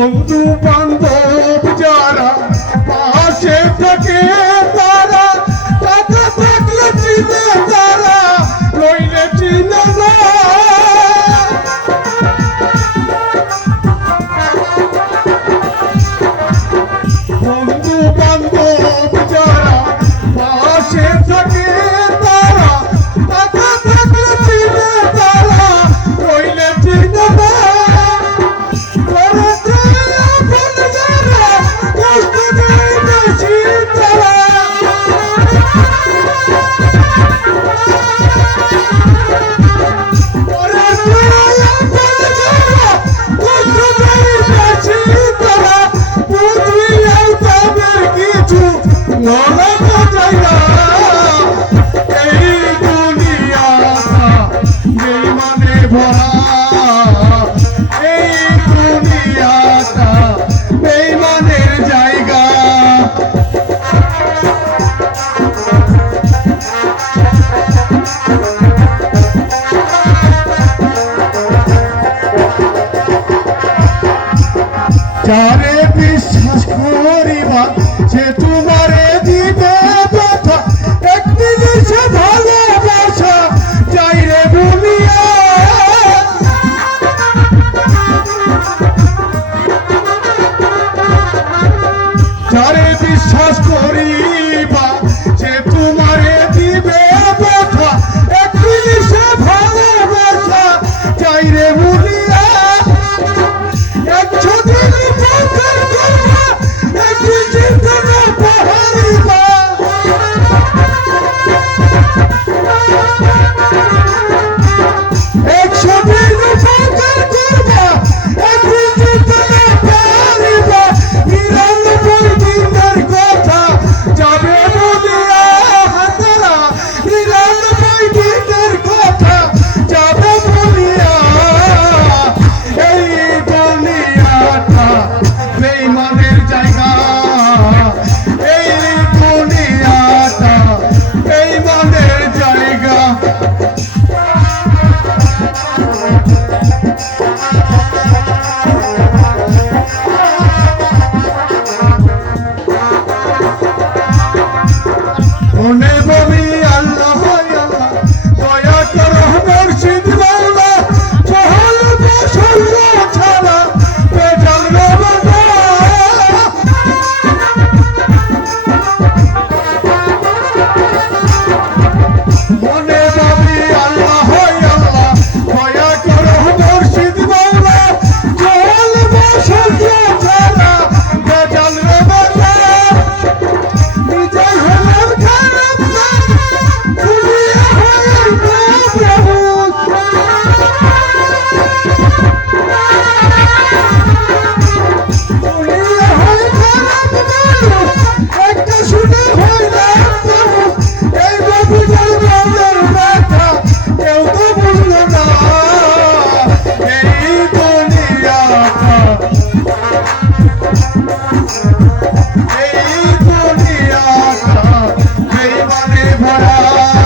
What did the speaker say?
বন্ধু বান্ধব যারা পাশে থাকে তারা, টাকা থাকলে চিনে তারা, নইলে চিনে না। বন্ধু বান্ধব যারা পাশে থাকে তারা, টাকা থাকলে চিনে তারা, নইলে চিনে না। যারে বিশ্বাস করিবা সে তোমারে দিবে কথা, এক জিনিসে ভালোবাসা যাইরে বলিয়া। যারে বিশ্বাস করিবা সে তোমারে দিবে কথা, এক জিনিসে ভালোবাসা যাইরে বলিয়া। মনে বলি আল্লাহ আল্লাহ, দয়া করো মুর্শিদ মাওলা, চহল বসল ছাড়া বেজাল রওনা। মনে বলি আল্লাহ আল্লাহ, দয়া করো মুর্শিদ মাওলা, চহল বসল ছাড়া বেজাল রওনা। এই দুনিয়াটা বেঈমানে ভরা।